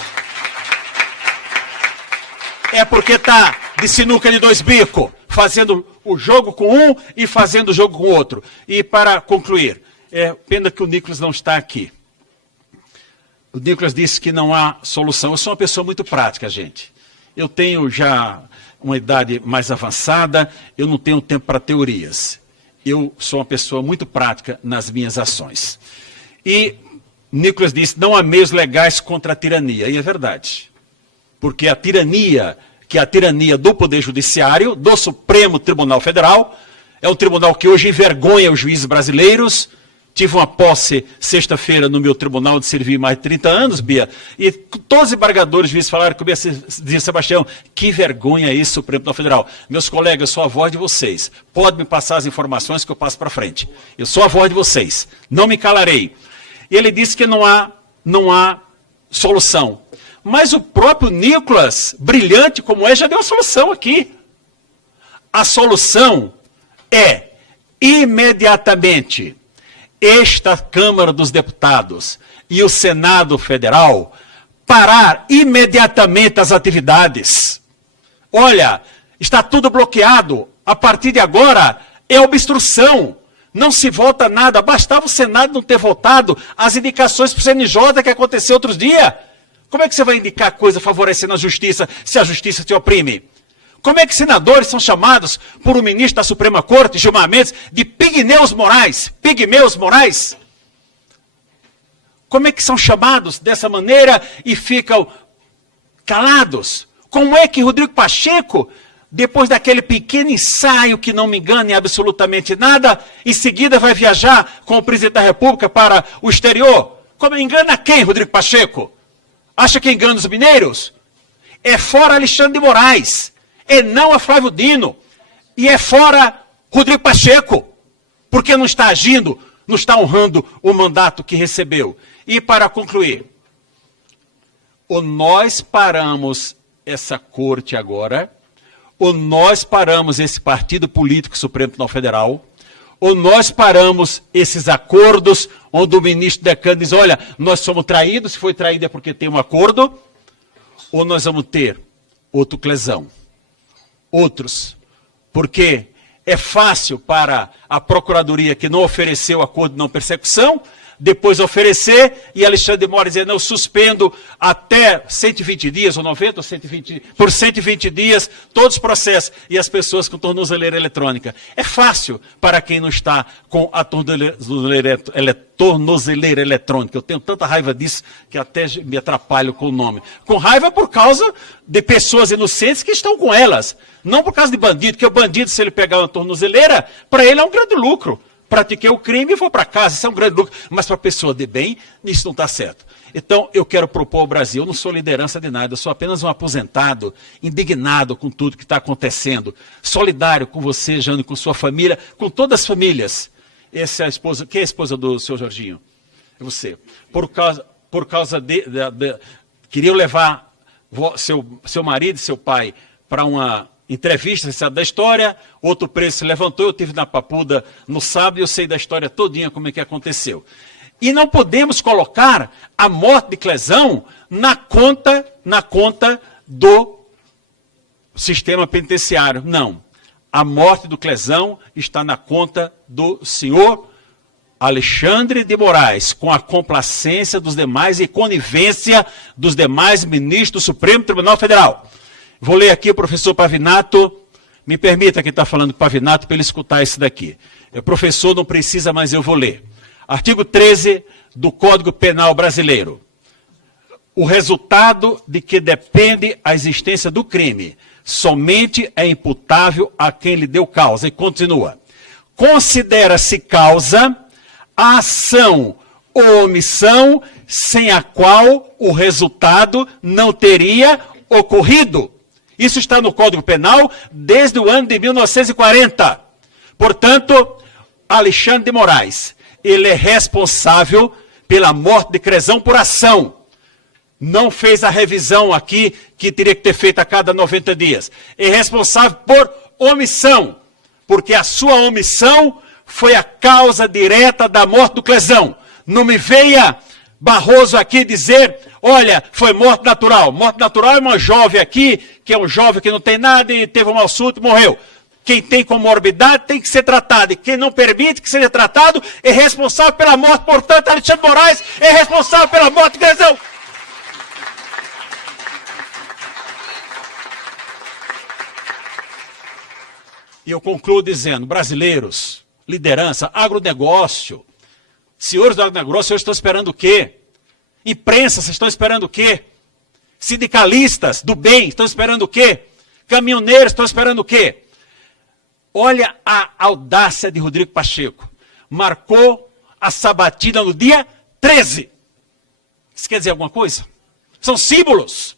é porque está de sinuca de 2 bicos, fazendo o jogo com um e fazendo o jogo com o outro. E para concluir, pena que o Nicolas não está aqui. O Nicolas disse que não há solução. Eu sou uma pessoa muito prática, gente. Eu tenho já uma idade mais avançada, eu não tenho tempo para teorias. Eu sou uma pessoa muito prática nas minhas ações. E Nicolas disse, não há meios legais contra a tirania. E é verdade. Porque a tirania, que é a tirania do Poder Judiciário, do Supremo Tribunal Federal, é um tribunal que hoje envergonha os juízes brasileiros. Tive uma posse sexta-feira no meu tribunal de servir mais de 30 anos, Bia, e todos os embargadores juízes falaram comigo, dizia, Sebastião, que vergonha isso, Supremo Tribunal Federal. Meus colegas, eu sou a voz de vocês. Pode me passar as informações que eu passo para frente. Eu sou a voz de vocês. Não me calarei. E ele disse que não há solução. Mas o próprio Nicolas, brilhante como é, já deu a solução aqui. A solução é, imediatamente, esta Câmara dos Deputados e o Senado Federal parar imediatamente as atividades. Olha, está tudo bloqueado. A partir de agora, é obstrução. Não se vota nada, bastava o Senado não ter votado as indicações para o CNJ que aconteceu outros dias. Como é que você vai indicar coisa favorecendo a justiça se a justiça te oprime? Como é que senadores são chamados por um ministro da Suprema Corte, Gilmar Mendes, de pigmeus morais? Pigmeus morais? Como é que são chamados dessa maneira e ficam calados? Como é que Rodrigo Pacheco, depois daquele pequeno ensaio que não me engana em absolutamente nada, em seguida vai viajar com o presidente da República para o exterior? Como engana quem, Rodrigo Pacheco? Acha que engana os mineiros? É fora Alexandre de Moraes, é não a Flávio Dino, e é fora Rodrigo Pacheco, porque não está agindo, não está honrando o mandato que recebeu. E para concluir, ou nós paramos essa corte agora, ou nós paramos esse partido político Supremo Tribunal Federal, ou nós paramos esses acordos onde o ministro Decano diz, olha, nós somos traídos, se foi traído é porque tem um acordo, ou nós vamos ter outro Clesão, outros, porque é fácil para a Procuradoria que não ofereceu acordo de não persecução, depois oferecer, e Alexandre de Moraes dizer, não, suspendo até 120 dias, ou 90, ou 120, por 120 dias, todos os processos, e as pessoas com tornozeleira eletrônica. É fácil para quem não está com a tornozeleira eletrônica. Eu tenho tanta raiva disso, que até me atrapalho com o nome. Com raiva por causa de pessoas inocentes que estão com elas. Não por causa de bandido, porque o bandido, se ele pegar uma tornozeleira, para ele é um grande lucro. Pratiquei o crime e vou para casa, isso é um grande lucro. Mas para a pessoa de bem, isso não está certo. Então, eu quero propor ao Brasil, eu não sou liderança de nada, eu sou apenas um aposentado, indignado com tudo que está acontecendo, solidário com você, Jane, com sua família, com todas as famílias. Essa é a esposa, quem é a esposa do seu Jorginho? É você. Por causa de queriam levar seu marido e seu pai para uma entrevista, você sabe da história, outro preso se levantou, eu estive na Papuda no sábado e eu sei da história todinha como é que aconteceu. E não podemos colocar a morte de Clesão na conta do sistema penitenciário. Não. a morte do Clezão está na conta do senhor Alexandre de Moraes, com a complacência dos demais e conivência dos demais ministros do Supremo Tribunal Federal. Vou ler aqui o professor Pavinato. Me permita que está falando com o Pavinato para ele escutar isso daqui. O professor não precisa, mas eu vou ler. Artigo 13 do Código Penal Brasileiro. O resultado de que depende a existência do crime somente é imputável a quem lhe deu causa. E continua. Considera-se causa a ação ou omissão sem a qual o resultado não teria ocorrido. Isso está no Código Penal desde o ano de 1940. Portanto, Alexandre de Moraes, ele é responsável pela morte de Clezão por ação. Não fez a revisão aqui que teria que ter feito a cada 90 dias. É responsável por omissão, porque a sua omissão foi a causa direta da morte do Clezão. Não me venha Barroso aqui dizer, olha, foi morte natural. Morte natural é uma jovem aqui, que é um jovem que não tem nada e teve um mal súbito e morreu. Quem tem comorbidade tem que ser tratado. E quem não permite que seja tratado é responsável pela morte. Portanto, Alexandre de Moraes é responsável pela morte de Clezão. E eu concluo dizendo, brasileiros, liderança, agronegócio, senhores do agronegócio, vocês estão esperando o quê? Imprensa, vocês estão esperando o quê? Sindicalistas do bem, estão esperando o quê? Caminhoneiros, estão esperando o quê? Olha a audácia de Rodrigo Pacheco. Marcou a sabatina no dia 13. Isso quer dizer alguma coisa? São símbolos.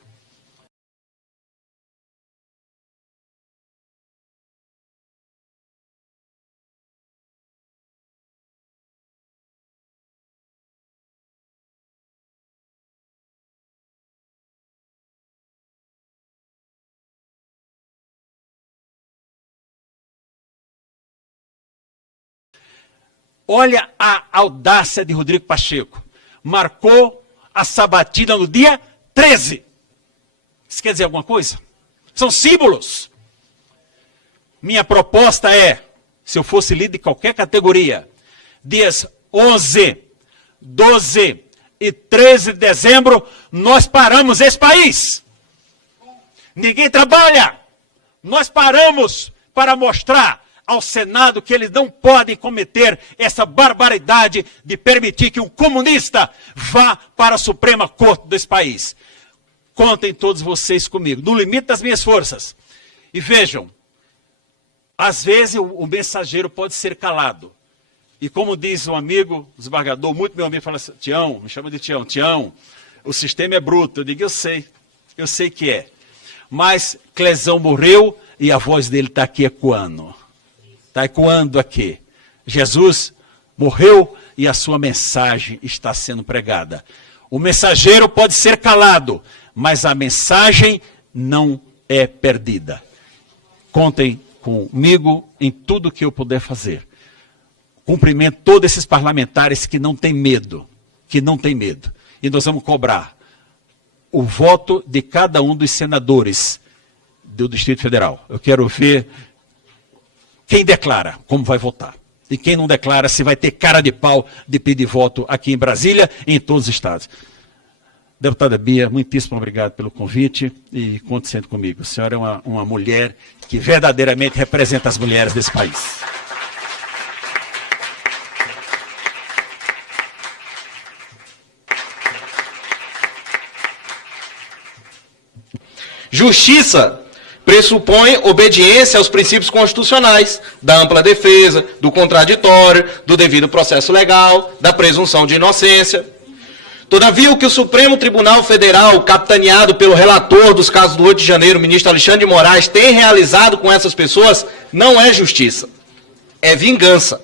Olha a audácia de Rodrigo Pacheco. Marcou a sabatina no dia 13. Isso quer dizer alguma coisa? São símbolos. Minha proposta é, se eu fosse líder de qualquer categoria, dias 11, 12 e 13 de dezembro, nós paramos esse país. Ninguém trabalha. Nós paramos para mostrar ao Senado que eles não podem cometer essa barbaridade de permitir que um comunista vá para a Suprema Corte desse país. Contem todos vocês comigo, no limite das minhas forças. E vejam, às vezes o mensageiro pode ser calado. E como diz um amigo, o desembargador, muito meu amigo, fala assim, Tião, me chama de Tião, Tião, o sistema é bruto. Eu digo, eu sei que é. Mas Clezão morreu e a voz dele está aqui ecoando. Está ecoando aqui. Jesus morreu e a sua mensagem está sendo pregada. O mensageiro pode ser calado, mas a mensagem não é perdida. Contem comigo em tudo que eu puder fazer. Cumprimento todos esses parlamentares que não têm medo, E nós vamos cobrar o voto de cada um dos senadores do Distrito Federal. Eu quero ver quem declara como vai votar. E quem não declara se vai ter cara de pau de pedir voto aqui em Brasília e em todos os estados. Deputada Bia, muitíssimo obrigado pelo convite e conte sempre comigo. A senhora é uma mulher que verdadeiramente representa as mulheres desse país. Justiça pressupõe obediência aos princípios constitucionais, da ampla defesa, do contraditório, do devido processo legal, da presunção de inocência. Todavia, o que o Supremo Tribunal Federal, capitaneado pelo relator dos casos do 8 de janeiro, o ministro Alexandre de Moraes, tem realizado com essas pessoas, não é justiça, é vingança.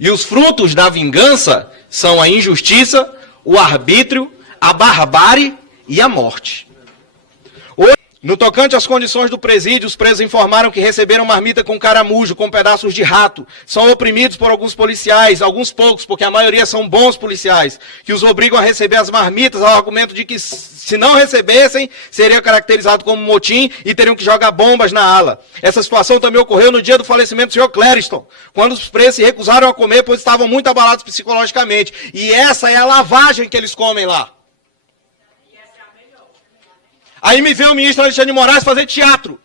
E os frutos da vingança são a injustiça, o arbítrio, a barbárie e a morte. No tocante às condições do presídio, os presos informaram que receberam marmita com caramujo, com pedaços de rato. São oprimidos por alguns policiais, alguns poucos, porque a maioria são bons policiais, que os obrigam a receber as marmitas ao argumento de que, se não recebessem, seria caracterizado como motim e teriam que jogar bombas na ala. Essa situação também ocorreu no dia do falecimento do senhor Clériston, quando os presos se recusaram a comer, pois estavam muito abalados psicologicamente. E essa é a lavagem que eles comem lá. Aí me vê o ministro Alexandre de Moraes fazer teatro.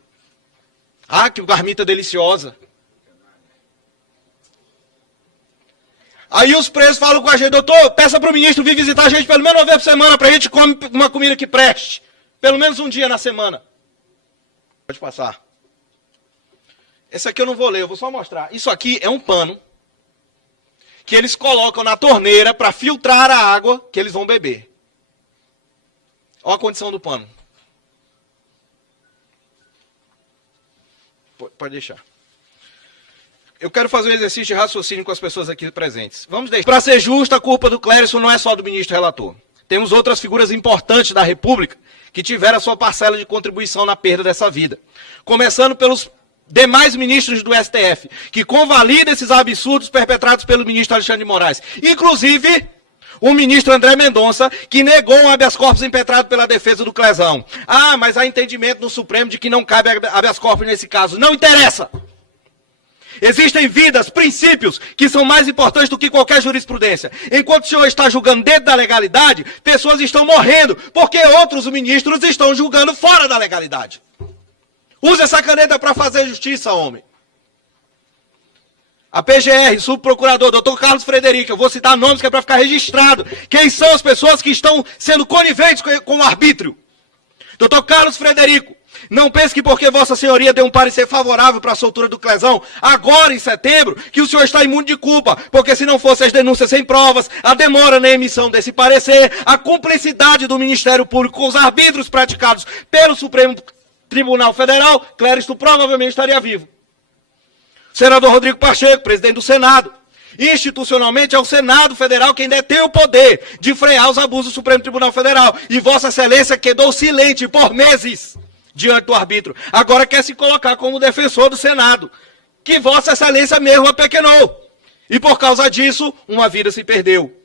Ah, que marmita deliciosa. Aí os presos falam com a gente: doutor, peça para o ministro vir visitar a gente pelo menos uma vez por semana para a gente comer uma comida que preste. Pelo menos um dia na semana. Pode passar. Esse aqui eu não vou ler, eu vou só mostrar. Isso aqui é um pano que eles colocam na torneira para filtrar a água que eles vão beber. Olha a condição do pano. Pode deixar. Eu quero fazer um exercício de raciocínio com as pessoas aqui presentes. Vamos deixar. Para ser justo, a culpa do Clériston não é só do ministro relator. Temos outras figuras importantes da República que tiveram a sua parcela de contribuição na perda dessa vida. Começando pelos demais ministros do STF, que convalidam esses absurdos perpetrados pelo ministro Alexandre de Moraes. Inclusive o ministro André Mendonça, que negou um habeas corpus impetrado pela defesa do Clezão. Ah, mas há entendimento no Supremo de que não cabe habeas corpus nesse caso. Não interessa. Existem vidas, princípios, que são mais importantes do que qualquer jurisprudência. Enquanto o senhor está julgando dentro da legalidade, pessoas estão morrendo, porque outros ministros estão julgando fora da legalidade. Use essa caneta para fazer justiça, homem. A PGR, subprocurador, doutor Carlos Frederico, eu vou citar nomes que é para ficar registrado. Quem são as pessoas que estão sendo coniventes com o arbítrio? Doutor Carlos Frederico, não pense que porque Vossa Senhoria deu um parecer favorável para a soltura do Clezão, agora em setembro, que o senhor está imune de culpa, porque se não fossem as denúncias sem provas, a demora na emissão desse parecer, a cumplicidade do Ministério Público com os arbítrios praticados pelo Supremo Tribunal Federal, Clériston provavelmente estaria vivo. Senador Rodrigo Pacheco, presidente do Senado. Institucionalmente é o Senado Federal quem detém o poder de frear os abusos do Supremo Tribunal Federal. E Vossa Excelência quedou silente por meses diante do arbítrio. Agora quer se colocar como defensor do Senado, que Vossa Excelência mesmo apequenou. E por causa disso, uma vida se perdeu.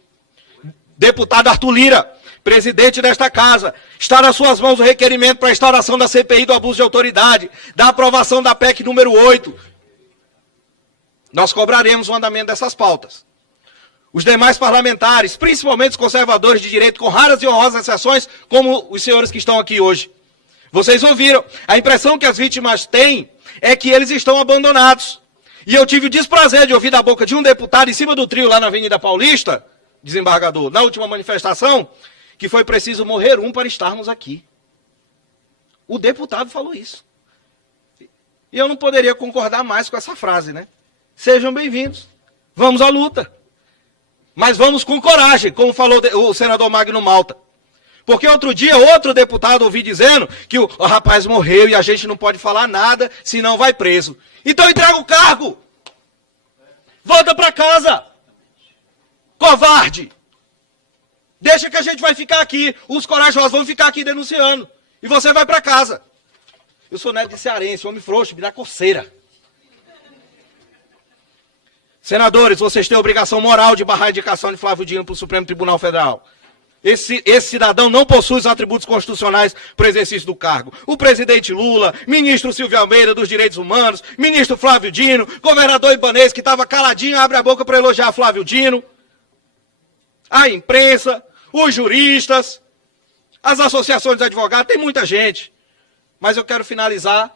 Deputado Arthur Lira, presidente desta casa, está nas suas mãos o requerimento para a instauração da CPI do abuso de autoridade, da aprovação da PEC número 8. Nós cobraremos o andamento dessas pautas. Os demais parlamentares, principalmente os conservadores de direito, com raras e honrosas exceções, como os senhores que estão aqui hoje. Vocês ouviram, a impressão que as vítimas têm é que eles estão abandonados. E eu tive o desprazer de ouvir da boca de um deputado em cima do trio lá na Avenida Paulista, desembargador, na última manifestação, que foi preciso morrer um para estarmos aqui. O deputado falou isso. E eu não poderia concordar mais com essa frase, né? Sejam bem-vindos. Vamos à luta. Mas vamos com coragem, como falou o senador Magno Malta. Porque outro dia, outro deputado ouvi dizendo que o rapaz morreu e a gente não pode falar nada, senão vai preso. Então entrega o cargo. Volta para casa. Covarde. Deixa que a gente vai ficar aqui. Os corajosos vão ficar aqui denunciando. E você vai para casa. Eu sou neto de cearense, homem frouxo, me dá coceira. Senadores, vocês têm a obrigação moral de barrar a indicação de Flávio Dino para o Supremo Tribunal Federal. Esse cidadão não possui os atributos constitucionais para o exercício do cargo. O presidente Lula, ministro Silvio Almeida dos Direitos Humanos, ministro Flávio Dino, governador Ibanez, que estava caladinho, abre a boca para elogiar Flávio Dino, a imprensa, os juristas, as associações de advogados, tem muita gente. Mas eu quero finalizar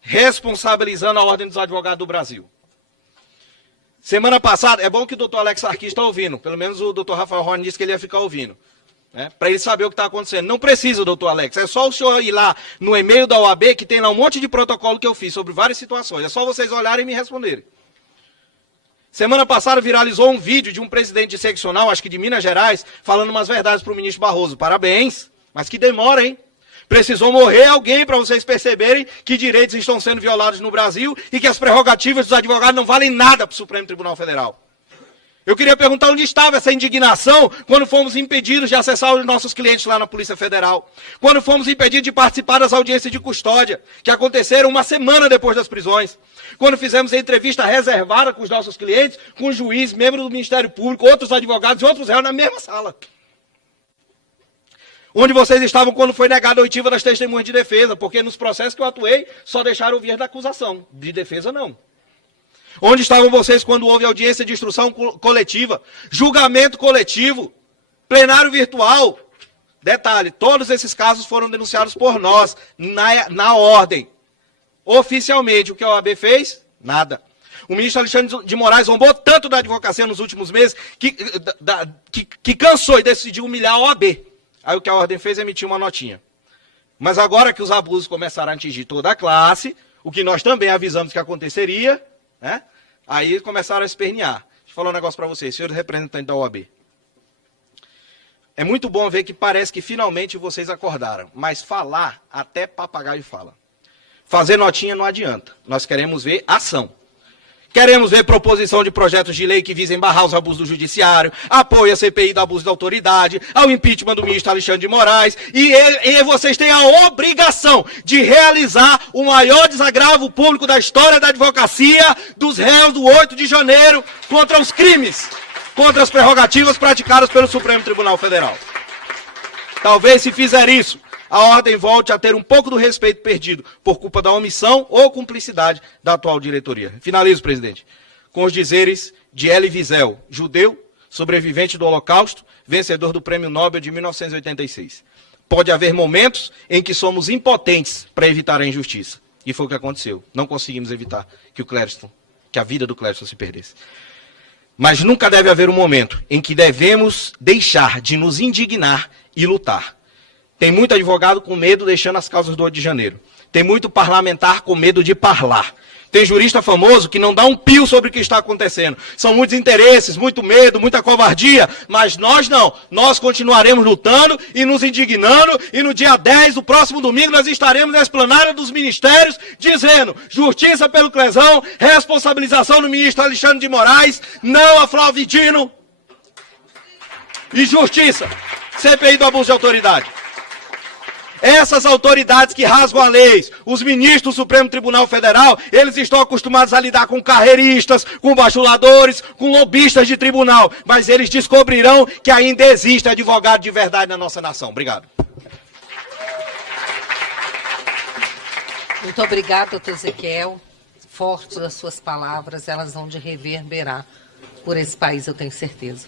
responsabilizando a Ordem dos Advogados do Brasil. Semana passada, é bom que o doutor Alex Sarquis está ouvindo, pelo menos o doutor Rafael Rony disse que ele ia ficar ouvindo, né, para ele saber o que está acontecendo. Não precisa, doutor Alex, é só o senhor ir lá no e-mail da OAB, que tem lá um monte de protocolo que eu fiz sobre várias situações, é só vocês olharem e me responderem. Semana passada viralizou um vídeo de um presidente de seccional, acho que de Minas Gerais, falando umas verdades para o ministro Barroso. Parabéns, mas que demora, hein? Precisou morrer alguém para vocês perceberem que direitos estão sendo violados no Brasil e que as prerrogativas dos advogados não valem nada para o Supremo Tribunal Federal. Eu queria perguntar onde estava essa indignação quando fomos impedidos de acessar os nossos clientes lá na Polícia Federal. Quando fomos impedidos de participar das audiências de custódia, que aconteceram uma semana depois das prisões. Quando fizemos a entrevista reservada com os nossos clientes, com o juiz, membro do Ministério Público, outros advogados e outros réus na mesma sala. Onde vocês estavam quando foi negada a oitiva das testemunhas de defesa, porque nos processos que eu atuei, só deixaram ouvir da acusação, de defesa não. Onde estavam vocês quando houve audiência de instrução coletiva, julgamento coletivo, plenário virtual? Detalhe, todos esses casos foram denunciados por nós, na ordem. Oficialmente, o que a OAB fez? Nada. O ministro Alexandre de Moraes zombou tanto da advocacia nos últimos meses que cansou e decidiu humilhar a OAB. Aí o que a ordem fez é emitir uma notinha. Mas agora que os abusos começaram a atingir toda a classe, o que nós também avisamos que aconteceria, né? Aí começaram a espernear. Deixa eu falar um negócio para vocês, senhores representantes da OAB. É muito bom ver que parece que finalmente vocês acordaram, mas falar, até papagaio fala. Fazer notinha não adianta, nós queremos ver ação. Queremos ver proposição de projetos de lei que visem barrar os abusos do judiciário, apoio à CPI do abuso da autoridade, ao impeachment do ministro Alexandre de Moraes, e vocês têm a obrigação de realizar o maior desagravo público da história da advocacia dos réus do 8 de janeiro contra os crimes, contra as prerrogativas praticadas pelo Supremo Tribunal Federal. Talvez, se fizer isso, a ordem volte a ter um pouco do respeito perdido por culpa da omissão ou cumplicidade da atual diretoria. Finalizo, presidente, com os dizeres de Elie Wiesel, judeu, sobrevivente do Holocausto, vencedor do Prêmio Nobel de 1986. Pode haver momentos em que somos impotentes para evitar a injustiça. E foi o que aconteceu. Não conseguimos evitar que a vida do Clériston se perdesse. Mas nunca deve haver um momento em que devemos deixar de nos indignar e lutar. Tem muito advogado com medo deixando as causas do 8 de janeiro. Tem muito parlamentar com medo de parlar. Tem jurista famoso que não dá um pio sobre o que está acontecendo. São muitos interesses, muito medo, muita covardia, mas nós não. Nós continuaremos lutando e nos indignando, e no dia 10, do próximo domingo, nós estaremos na esplanada dos ministérios dizendo: justiça pelo Clesão, responsabilização do ministro Alexandre de Moraes, não a Flávio Dino, e justiça, CPI do abuso de autoridade. Essas autoridades que rasgam a lei, os ministros do Supremo Tribunal Federal, eles estão acostumados a lidar com carreiristas, com bajuladores, com lobistas de tribunal, mas eles descobrirão que ainda existe advogado de verdade na nossa nação. Obrigado. Muito obrigado, doutor Ezequiel. Fortes as suas palavras, elas vão de reverberar por esse país, eu tenho certeza.